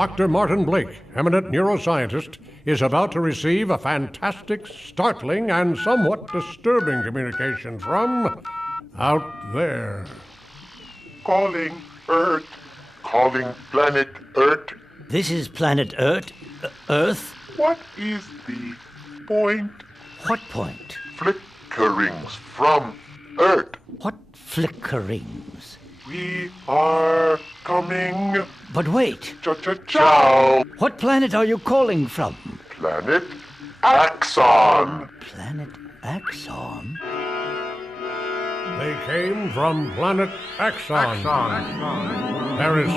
Dr. Martin Blake, eminent neuroscientist, is about to receive a fantastic, startling, and somewhat disturbing communication from out there. Calling Earth. Calling planet Earth. This is planet Earth. Earth? What is the point? What point? Flickerings from Earth. What flickerings? We are coming. But wait. Ciao. What planet are you calling from? Planet Axon. Planet Axon? They came from planet Axon. Paris,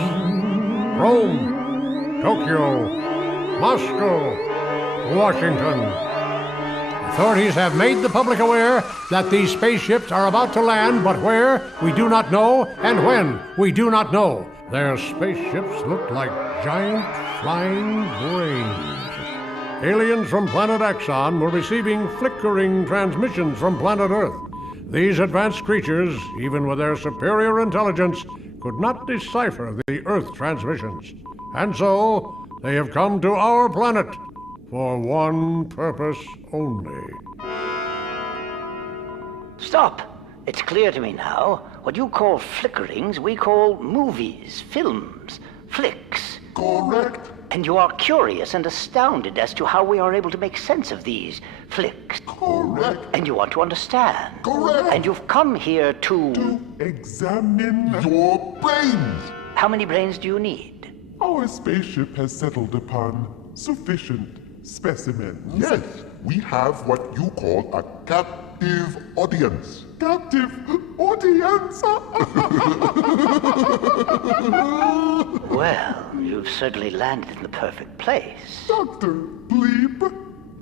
Rome, Tokyo, Moscow, Washington. Authorities have made the public aware that these spaceships are about to land, but where, we do not know, and when, we do not know. Their spaceships look like giant flying brains. Aliens from planet Axon were receiving flickering transmissions from planet Earth. These advanced creatures, even with their superior intelligence, could not decipher the Earth transmissions. And so, they have come to our planet for one purpose only. Stop! It's clear to me now. What you call flickerings, we call movies, films, flicks. Correct. And you are curious and astounded as to how we are able to make sense of these flicks. Correct. And you want to understand. Correct. And you've come here to examine your brains. How many brains do you need? Our spaceship has settled upon sufficient specimens. Yes, we have what you call a captive audience. Captive audience? Well, you've certainly landed in the perfect place. Dr. Bleep.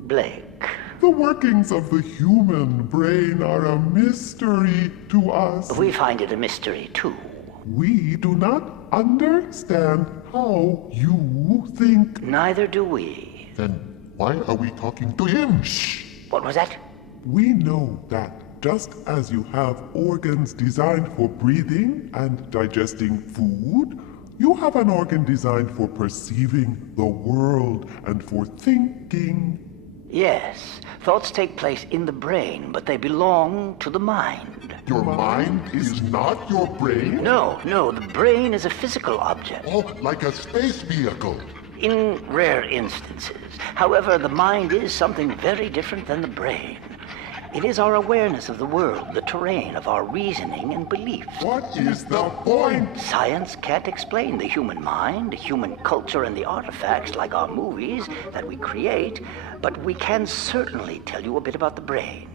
Blake. The workings of the human brain are a mystery to us. We find it a mystery, too. We do not understand how you think. Neither do we. Then why are we talking to him? Shh! What was that? We know that just as you have organs designed for breathing and digesting food, you have an organ designed for perceiving the world and for thinking. Yes, thoughts take place in the brain, but they belong to the mind. Your mind is not your brain? No, the brain is a physical object. Oh, like a space vehicle. In rare instances. However, the mind is something very different than the brain. It is our awareness of the world, the terrain of our reasoning and beliefs. What is the point? Science can't explain the human mind, human culture, and the artifacts like our movies that we create, but we can certainly tell you a bit about the brain.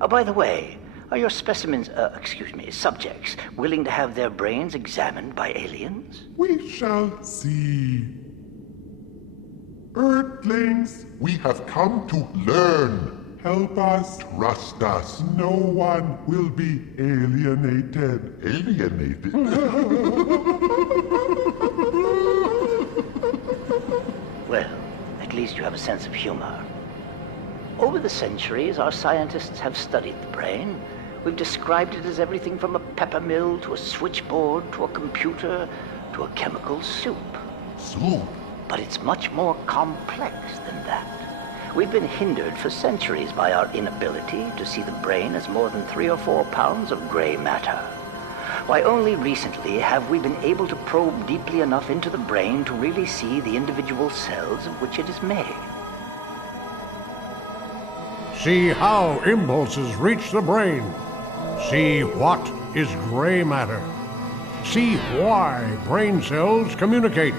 Oh, by the way, are your specimens, subjects, willing to have their brains examined by aliens? We shall see. Earthlings, we have come to learn. Help us. Trust us. No one will be alienated. Alienated? Well, at least you have a sense of humor. Over the centuries, our scientists have studied the brain. We've described it as everything from a pepper mill to a switchboard to a computer to a chemical soup. Soup? But it's much more complex than that. We've been hindered for centuries by our inability to see the brain as more than 3 or 4 pounds of gray matter. Why, only recently have we been able to probe deeply enough into the brain to really see the individual cells of which it is made. See how impulses reach the brain. See what is gray matter. See why brain cells communicate.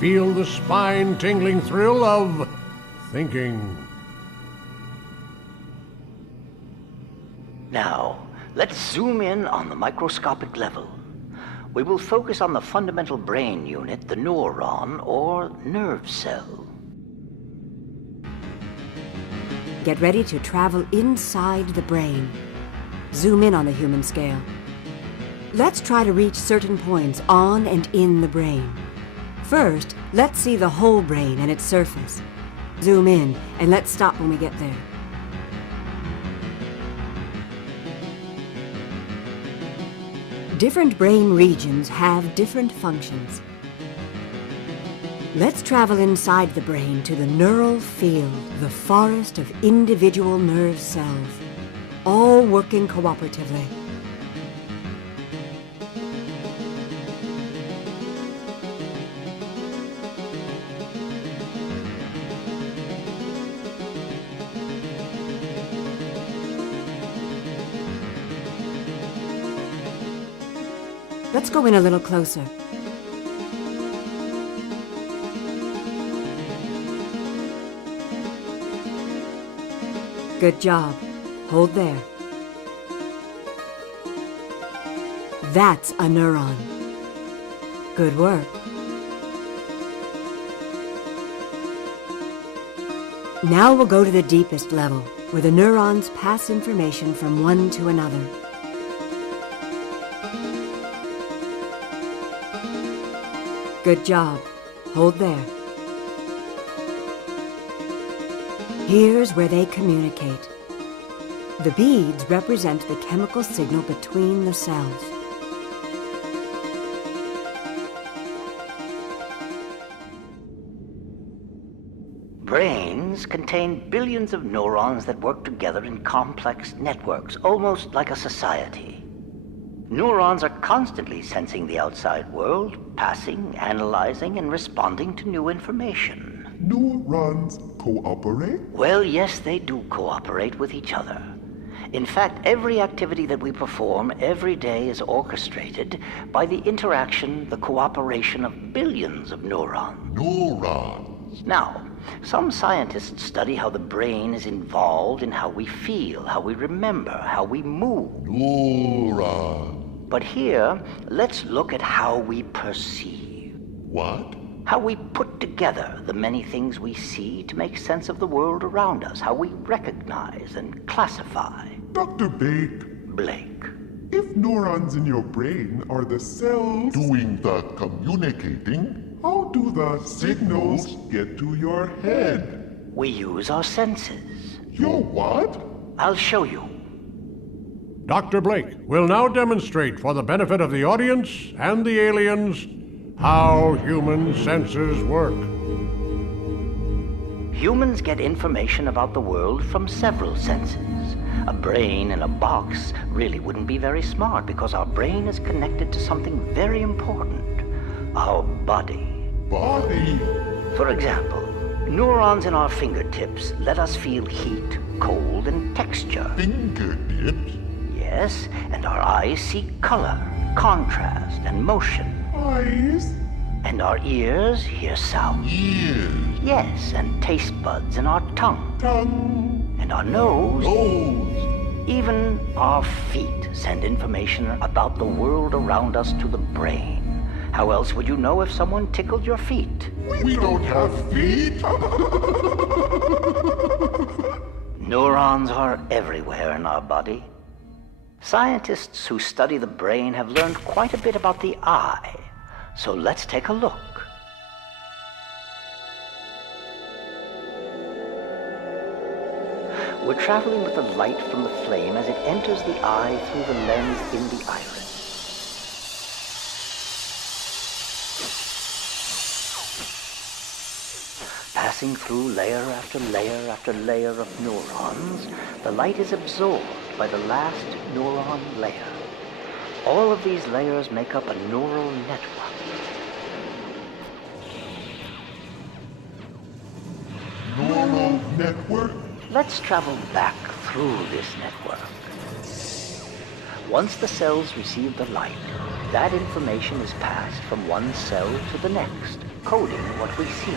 Feel the spine-tingling thrill of thinking. Now, let's zoom in on the microscopic level. We will focus on the fundamental brain unit, the neuron or nerve cell. Get ready to travel inside the brain. Zoom in on the human scale. Let's try to reach certain points on and in the brain. First, let's see the whole brain and its surface. Zoom in, and let's stop when we get there. Different brain regions have different functions. Let's travel inside the brain to the neural field, the forest of individual nerve cells, all working cooperatively. Let's go in a little closer. Good job. Hold there. That's a neuron. Good work. Now we'll go to the deepest level, where the neurons pass information from one to another. Good job. Hold there. Here's where they communicate. The beads represent the chemical signal between the cells. Brains contain billions of neurons that work together in complex networks, almost like a society. Neurons are constantly sensing the outside world, passing, analyzing, and responding to new information. Neurons cooperate? Well, yes, they do cooperate with each other. In fact, every activity that we perform every day is orchestrated by the interaction, the cooperation of billions of neurons. Neurons. Now, some scientists study how the brain is involved in how we feel, how we remember, how we move. Neurons. But here, let's look at how we perceive. What? How we put together the many things we see to make sense of the world around us, how we recognize and classify. Dr. Bake. Blake. If neurons in your brain are the cells doing the communicating, how do the signals get to your head? We use our senses. Your what? I'll show you. Dr. Blake will now demonstrate for the benefit of the audience and the aliens how human senses work. Humans get information about the world from several senses. A brain in a box really wouldn't be very smart because our brain is connected to something very important, our body. Body. For example, neurons in our fingertips let us feel heat, cold, and texture. fingertips, Yes, and our eyes see color, contrast, and motion. Eyes. And our ears hear sound. ears, Yes, and taste buds in our tongue. Tongue. And our nose. nose, Even our feet send information about the world around us to the brain. How else would you know if someone tickled your feet? we don't have feet. Neurons are everywhere in our body. Scientists who study the brain have learned quite a bit about the eye. So let's take a look. We're traveling with the light from the flame as it enters the eye through the lens in the iris. Passing through layer after layer after layer of neurons, the light is absorbed by the last neuron layer. All of these layers make up a neural network. Neural network. Let's travel back through this network. Once the cells receive the light, that information is passed from one cell to the next, coding what we see.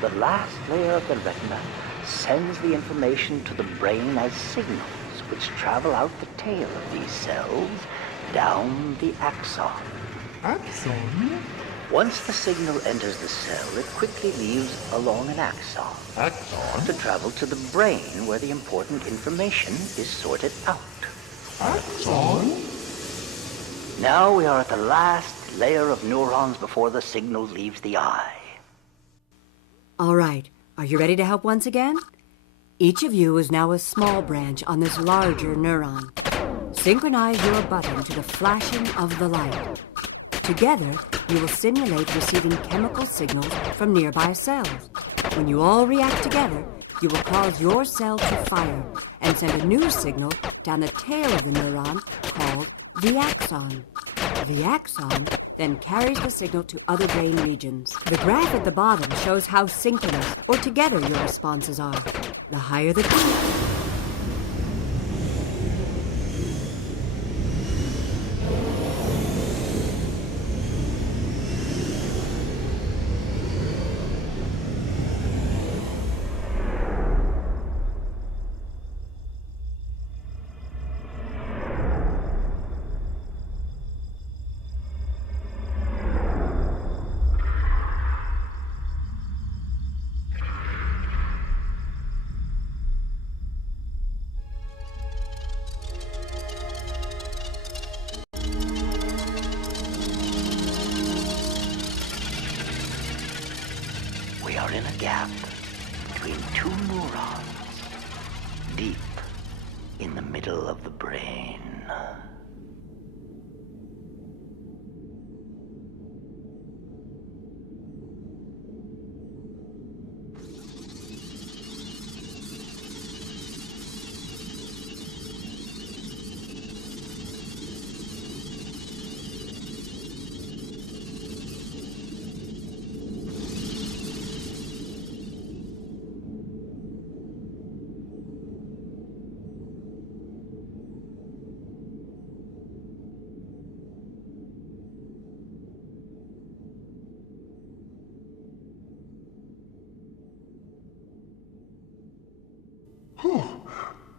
The last layer of the retina sends the information to the brain as signals, which travel out the tail of these cells down the axon. Axon. Once the signal enters the cell, it quickly leaves along an axon. Axon? To travel to the brain where the important information is sorted out. Axon? Now we are at the last layer of neurons before the signal leaves the eye. All right, are you ready to help once again? Each of you is now a small branch on this larger neuron. Synchronize your button to the flashing of the light. Together, you will simulate receiving chemical signals from nearby cells. When you all react together, you will cause your cell to fire and send a new signal down the tail of the neuron called the axon. The axon then carries the signal to other brain regions. The graph at the bottom shows how synchronous or together your responses are. The higher the peak, We are in a gap between two neurons, deep in the middle of the brain.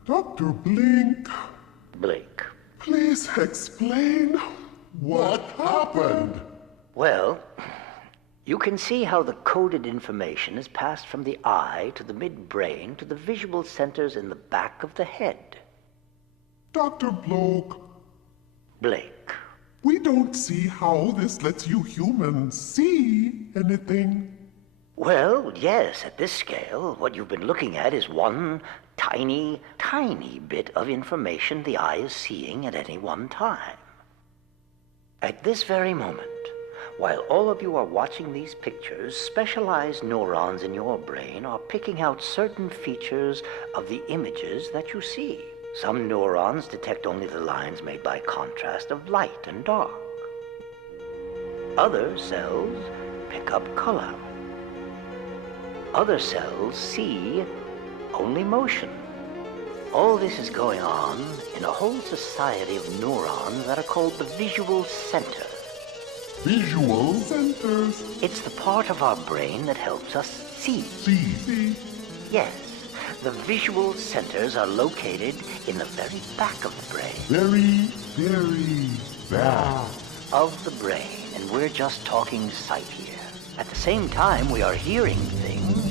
Dr. Blink, Blake. please explain what happened. Well, you can see how the coded information is passed from the eye to the midbrain to the visual centers in the back of the head. Dr. Bloke, Blake. we don't see how this lets you humans see anything. Well, yes, at this scale, what you've been looking at is one tiny, tiny bit of information the eye is seeing at any one time. At this very moment, while all of you are watching these pictures, specialized neurons in your brain are picking out certain features of the images that you see. Some neurons detect only the lines made by contrast of light and dark. Other cells pick up color. Other cells see only motion. All this is going on in a whole society of neurons that are called the visual center. Visual? Centers. It's the part of our brain that helps us see. See. Yes, the visual centers are located in the very back of the brain. Very, very back. Of the brain, and we're just talking sight here. At the same time, we are hearing things.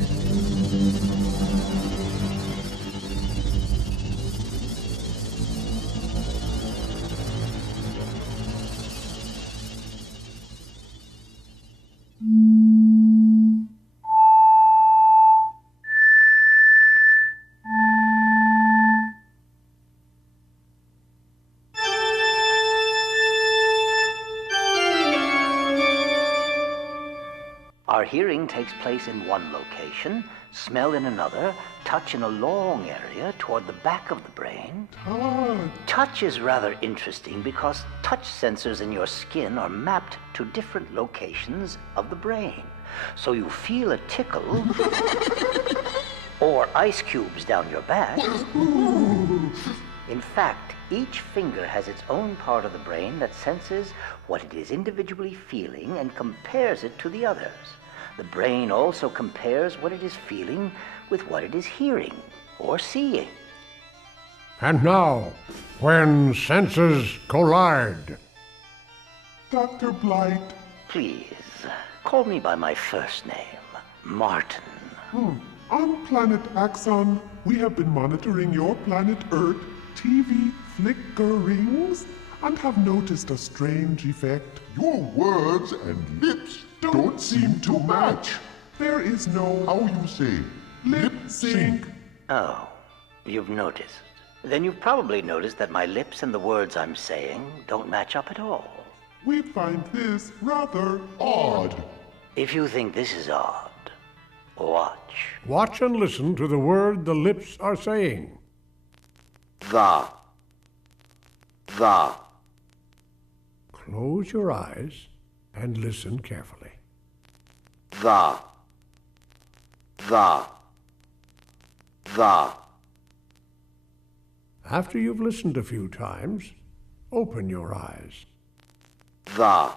Our hearing takes place in one location, smell in another, touch in a long area toward the back of the brain. Touch is rather interesting because touch sensors in your skin are mapped to different locations of the brain. So you feel a tickle or ice cubes down your back. In fact, each finger has its own part of the brain that senses what it is individually feeling and compares it to the others. The brain also compares what it is feeling with what it is hearing or seeing. And now, when senses collide. Dr. Blight, Please, call me by my first name, Martin. On planet Axon, we have been monitoring your planet Earth TV flickerings and have noticed a strange effect. Your words and lips don't seem to match. There is no How you say? lip sync. Oh, you've noticed. Then you've probably noticed that my lips and the words I'm saying don't match up at all. We find this rather Odd. If you think this is odd, watch. Watch and listen to the word the lips are saying. The. Close your eyes and listen carefully. The. After you've listened a few times, open your eyes. The.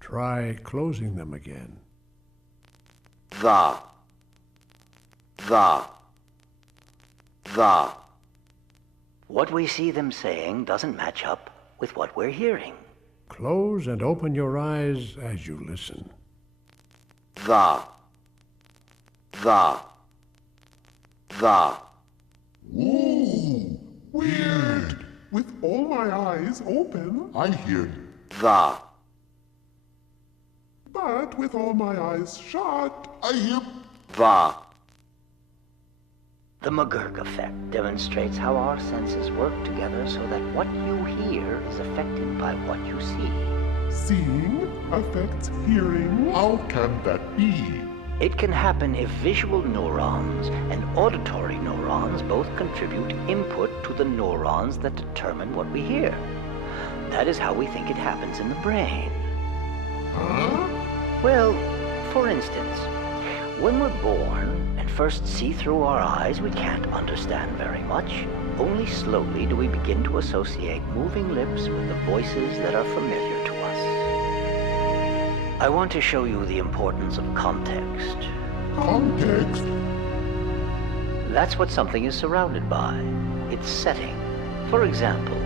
Try closing them again. The. What we see them saying doesn't match up with what we're hearing. Close and open your eyes as you listen. The. Ooh, weird. with all my eyes open, I hear The. but with all my eyes shut. I hear The McGurk effect demonstrates how our senses work together so that what you hear is affected by what you see. Seeing affects hearing. How can that be? It can happen if visual neurons and auditory neurons both contribute input to the neurons that determine what we hear. That is how we think it happens in the brain. Huh? Well, for instance, when we're born and first see through our eyes, we can't understand very much. Only slowly do we begin to associate moving lips with the voices that are familiar to us. I want to show you the importance of context. Context? That's what something is surrounded by. Its setting. For example,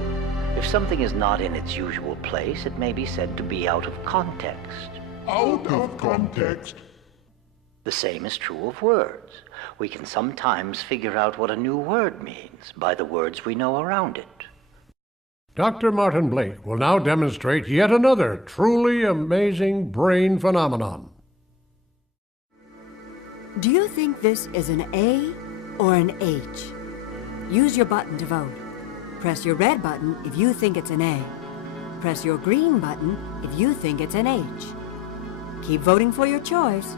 if something is not in its usual place, it may be said to be out of context. Out of context. The same is true of words. We can sometimes figure out what a new word means by the words we know around it. Dr. Martin Blake will now demonstrate yet another truly amazing brain phenomenon. Do you think this is an A or an H? Use your button to vote. Press your red button if you think it's an A. Press your green button if you think it's an H. Keep voting for your choice.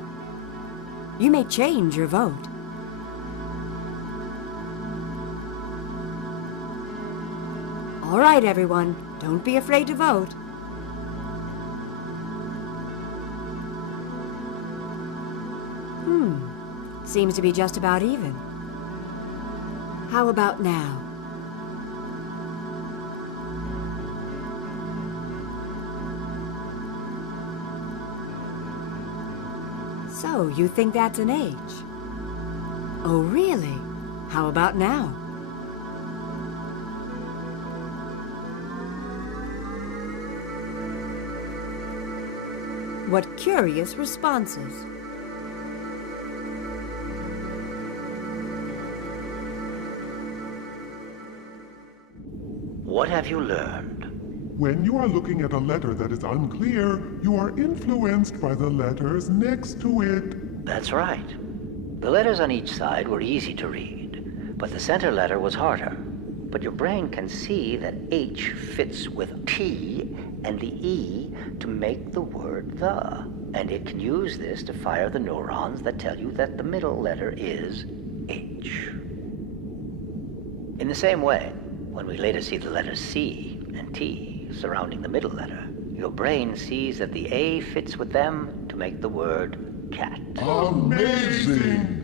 You may change your vote. All right, everyone, don't be afraid to vote. Seems to be just about even. How about now? So, you think that's an H? Oh, really? How about now? What curious responses. What have you learned? When you are looking at a letter that is unclear, you are influenced by the letters next to it. That's right. The letters on each side were easy to read, but the center letter was harder. But your brain can see that H fits with T and the E to make the word the. And it can use this to fire the neurons that tell you that the middle letter is H. In the same way, when we later see the letters C and T surrounding the middle letter, your brain sees that the A fits with them to make the word cat. Amazing!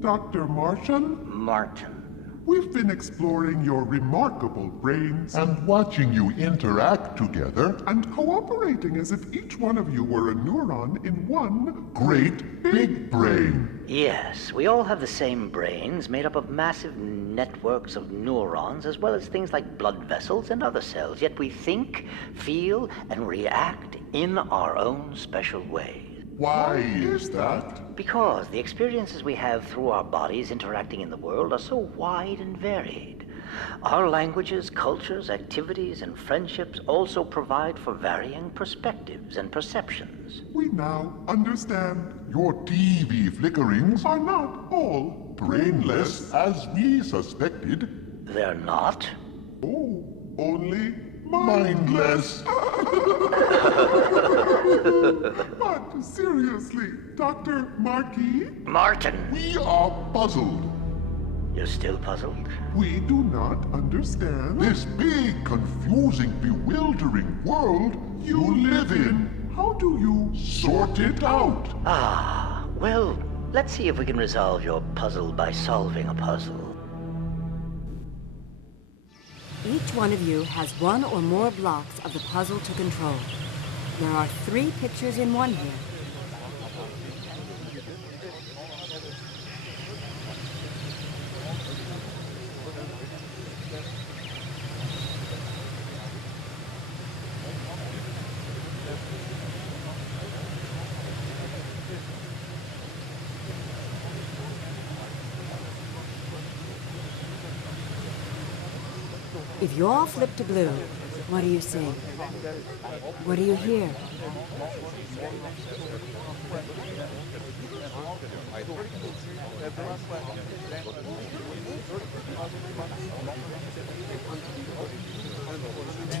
Dr. Martian, Martin. we've been exploring your remarkable brains And watching you interact together, and cooperating as if each one of you were a neuron in one great big brain. Yes, we all have the same brains made up of massive networks of neurons as well as things like blood vessels and other cells, yet we think, feel, and react in our own special ways. Why is that? Because the experiences we have through our bodies interacting in the world are so wide and varied. Our languages, cultures, activities, and friendships also provide for varying perspectives and perceptions. We now understand your TV flickerings are not all brainless as we suspected. They're not? Oh, only mindless. But seriously, Dr. Marquis? Martin! We are puzzled. You're still puzzled? We do not understand. This big, confusing, bewildering world you live in. How do you Sort it out. Ah, well, let's see if we can resolve your puzzle by solving a puzzle. Each one of you has one or more blocks of the puzzle to control. There are 3 pictures in one here. If you all flip to blue, what do you see? What do you hear?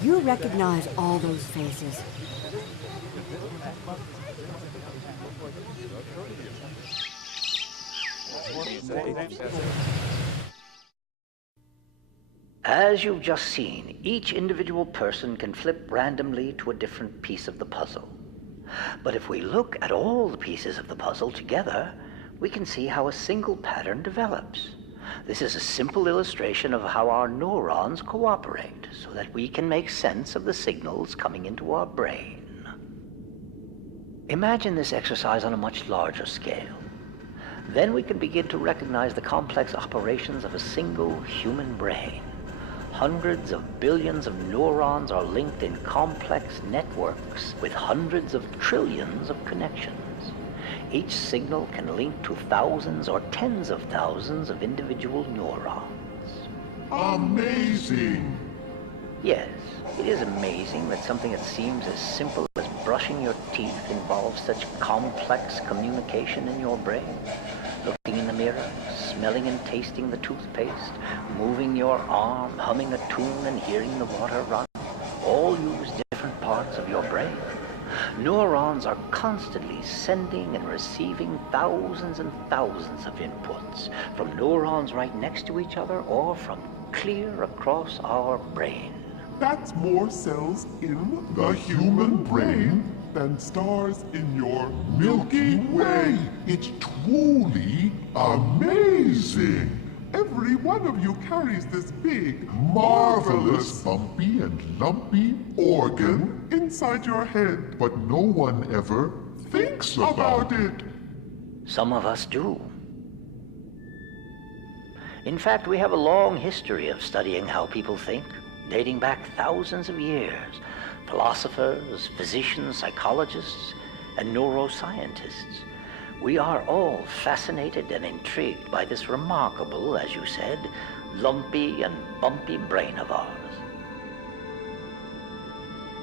Do you recognize all those faces? As you've just seen, each individual person can flip randomly to a different piece of the puzzle. But if we look at all the pieces of the puzzle together, we can see how a single pattern develops. This is a simple illustration of how our neurons cooperate so that we can make sense of the signals coming into our brain. Imagine this exercise on a much larger scale. Then we can begin to recognize the complex operations of a single human brain. Hundreds of billions of neurons are linked in complex networks with hundreds of trillions of connections. Each signal can link to thousands or tens of thousands of individual neurons. Amazing! Yes, it is amazing that something that seems as simple as brushing your teeth involves such complex communication in your brain. Looking in the mirror, smelling and tasting the toothpaste, moving your arm, humming a tune and hearing the water run, all use different parts of your brain. Neurons are constantly sending and receiving thousands and thousands of inputs from neurons right next to each other or from clear across our brain. That's more cells in The human brain? than stars in your Milky Way! It's truly amazing! Every one of you carries this big, Marvelous, bumpy and lumpy organ, inside your head. but no one ever thinks about it. Some of us do. In fact, we have a long history of studying how people think, dating back thousands of years. Philosophers, physicians, psychologists, and neuroscientists. We are all fascinated and intrigued by this remarkable, as you said, lumpy and bumpy brain of ours.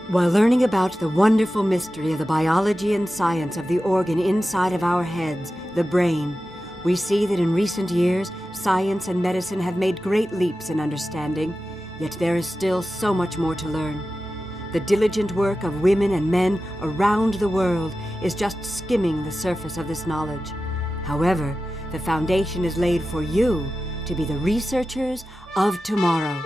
While learning about the wonderful mystery of the biology and science of the organ inside of our heads, the brain, we see that in recent years, science and medicine have made great leaps in understanding, yet there is still so much more to learn. The diligent work of women and men around the world is just skimming the surface of this knowledge. However, the foundation is laid for you to be the researchers of tomorrow.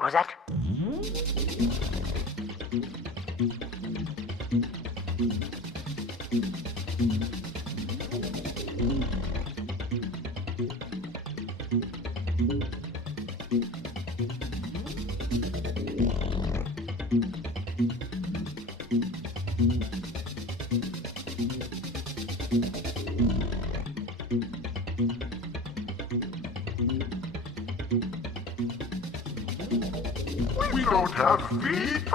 What was that? We don't have feet.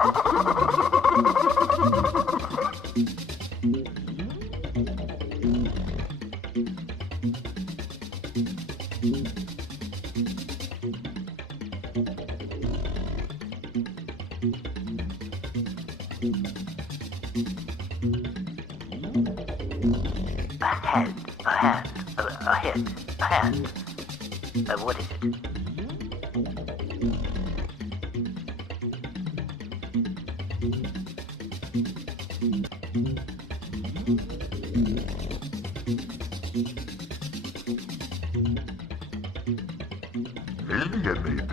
A hand. What is it? Alienated.